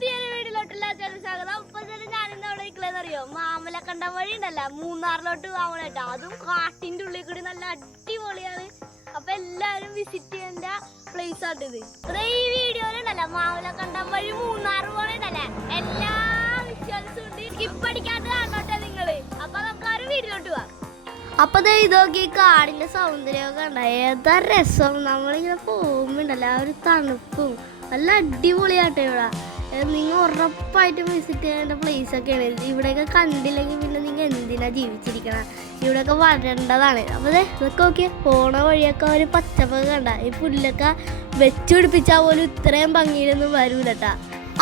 പുതിയൊരു വീട്ടിലോട്ടുള്ള സ്വാഗതം. അപ്പൊ ഞാനിന്ന് അവിടെ നിൽക്കലെന്നറിയോ, മാമലക്കണ്ടം വഴി ഉണ്ടല്ല മൂന്നാറിലോട്ട് പോകണേട്ടോ. അതും കാട്ടിന്റെ ഉള്ളിൽ കൂടി നല്ല അടിപൊളിയാണ്. അപ്പൊ എല്ലാരും വിസിറ്റ് ചെയ്യേണ്ട പ്ലേസ് ആട്ടിത്. ഈ വീഡിയോയിലുണ്ടല്ല മാമലക്കണ്ടം വഴി മൂന്നാർ പോകണേണ്ടല്ലേ, എല്ലാ വിഷ്വൽസും ഉണ്ട്. സ്കിപ്പ് അടിക്കാണ്ട് കാണോട്ടെ നിങ്ങള്. അപ്പൊ നമുക്ക് ആ ഒരു വീഡിയോട്ട് പോവാം. അപ്പൊ ഇതൊക്കെ ഈ കാടിന്റെ സൗന്ദര്യമൊക്കെ ഉണ്ട്. ഏതാ രസം. നമ്മളിങ്ങനെ പോകുമ്പോണ്ടല്ല ആ ഒരു തണുപ്പും നല്ല അടിപൊളിയാട്ടെ ഇവിടെ. നിങ്ങൾ ഉറപ്പായിട്ടും വിസിറ്റ് ചെയ്യേണ്ട പ്ലേസ് ഒക്കെയാണ്. ഇവിടെയൊക്കെ കണ്ടില്ലെങ്കിൽ പിന്നെ നിങ്ങൾ എന്തിനാ ജീവിച്ചിരിക്കണം, ഇവിടെയൊക്കെ വരേണ്ടതാണ്. അപ്പോൾ ഇതൊക്കെ നോക്കി പോണ വഴിയൊക്കെ ഒരു പച്ചപ്പൊക്കെ കണ്ട, ഈ പുല്ലൊക്കെ വെച്ചു പിടിപ്പിച്ചാൽ പോലും ഇത്രയും ഭംഗിയിലൊന്നും വരൂലട്ടാ.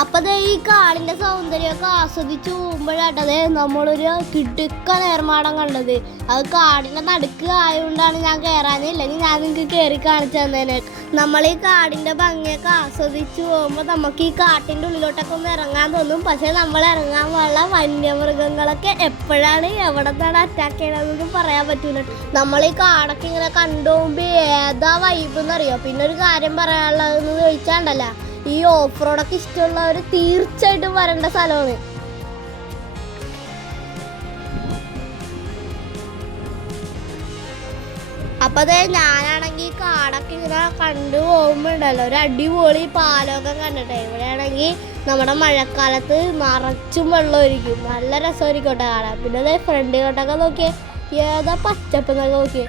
അപ്പം ഈ കാടിൻ്റെ സൗന്ദര്യമൊക്കെ ആസ്വദിച്ച് പോകുമ്പോഴാട്ടത് നമ്മളൊരു കിടുക്ക നേർമാടം കണ്ടത്. അത് കാടിൻ്റെ നടുക്ക് ആയതുകൊണ്ടാണ് ഞാൻ കയറാനില്ലെങ്കിൽ ഞാൻ നിങ്ങൾക്ക് കയറി കാണിച്ചു തന്നേനെ. നമ്മൾ ഈ കാടിൻ്റെ ഭംഗിയൊക്കെ ആസ്വദിച്ച് പോകുമ്പോൾ നമുക്ക് ഈ കാട്ടിൻ്റെ ഉള്ളിലോട്ടൊക്കെ ഒന്ന് ഇറങ്ങാൻ തോന്നും. പക്ഷേ നമ്മൾ ഇറങ്ങാൻ പാടില്ല. വന്യമൃഗങ്ങളൊക്കെ എപ്പോഴാണ് എവിടെ നിന്നാണ് അറ്റാക്ക് ചെയ്യണമെന്നൊന്നും പറയാൻ പറ്റൂല. നമ്മൾ ഈ കാടൊക്കെ ഇങ്ങനെ കണ്ടുപോകുമ്പോൾ ഏതാ വൈബ് എന്നറിയോ. പിന്നെ ഒരു കാര്യം പറയാനുള്ളതെന്ന് ചോദിച്ചാണ്ടല്ല, ഈ ഓഫ് റോഡൊക്കെ ഇഷ്ടമുള്ളവർ തീർച്ചയായിട്ടും വരേണ്ട സ്ഥലമാണ്. അപ്പൊ ഞാനാണെങ്കിൽ കാടൊക്കെ ഇങ്ങനെ കണ്ടു പോകുമ്പോണ്ടല്ലോ ഒരു അടിപൊളി പാലമൊക്കെ കണ്ടിട്ടേ. ഇവിടെയാണെങ്കിൽ നമ്മുടെ മഴക്കാലത്ത് നിറച്ചും വെള്ളമായിരിക്കും, നല്ല രസമായിരിക്കും കേട്ടോ കാണാൻ. പിന്നെ ഫ്രണ്ടിലോട്ടൊക്കെ നോക്കിയേ, ഏതാ പച്ചപ്പെന്നൊക്കെ നോക്കിയേ.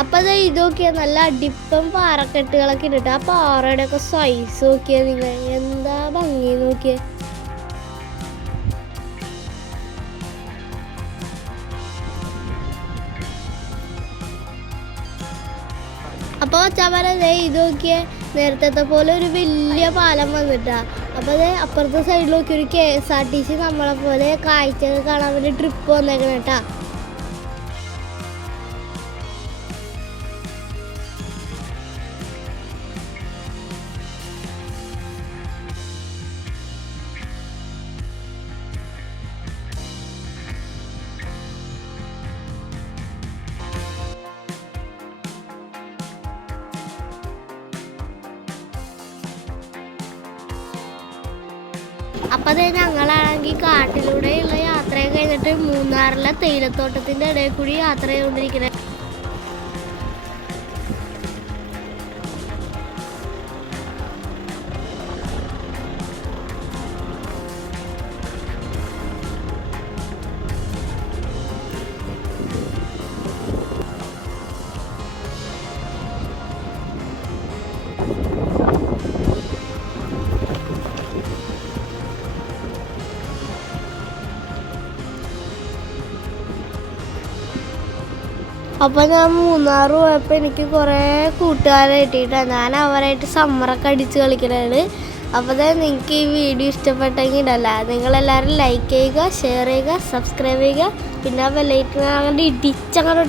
അപ്പം ഇത് നോക്കിയാൽ നല്ല അടിപ്പം പാറക്കെട്ടുകളൊക്കെ ഇട്ടിട്ട് ആ പാറയുടെ ഒക്കെ സൈസ് നോക്കിയാൽ നിങ്ങൾ എന്താ ഭംഗി നോക്കിയേ. അപ്പോൾ ചവരെ ഇത് നോക്കിയേ, നേരത്തെ പോലെ ഒരു വലിയ പാലം വന്നിട്ടാ. അപ്പോൾ അപ്പുറത്തെ സൈഡിൽ നോക്കി ഒരു KSRTC നമ്മളെ പോലെ കാഴ്ചകൾ കാണാൻ വേണ്ടി ട്രിപ്പ് വന്നേക്കണം കേട്ടാ. അപ്പം ഞങ്ങളാണെങ്കിൽ കാട്ടിലൂടെയുള്ള യാത്രയൊക്കെ കഴിഞ്ഞിട്ട് മൂന്നാറിലെ തേയിലത്തോട്ടത്തിൻ്റെ ഇടയിൽ കൂടി യാത്ര ചെയ്തുകൊണ്ടിരിക്കുന്നത്. അപ്പോൾ ഞാൻ മൂന്നാർ പോയപ്പോൾ എനിക്ക് കുറേ കൂട്ടുകാരെ കിട്ടിയിട്ടാണ്. ഞാൻ അവരായിട്ട് സമ്മറൊക്കെ അടിച്ച് കളിക്കലാണ്. അപ്പോൾ നിങ്ങൾക്ക് ഈ വീഡിയോ ഇഷ്ടപ്പെട്ടെങ്കിൽ ഇടല്ല, നിങ്ങളെല്ലാവരും ലൈക്ക് ചെയ്യുക, ഷെയർ ചെയ്യുക, സബ്സ്ക്രൈബ് ചെയ്യുക, പിന്നെ ബെല്ലൈക്കൺ അങ്ങോട്ട് ഇടിച്ചങ്ങോട്ട്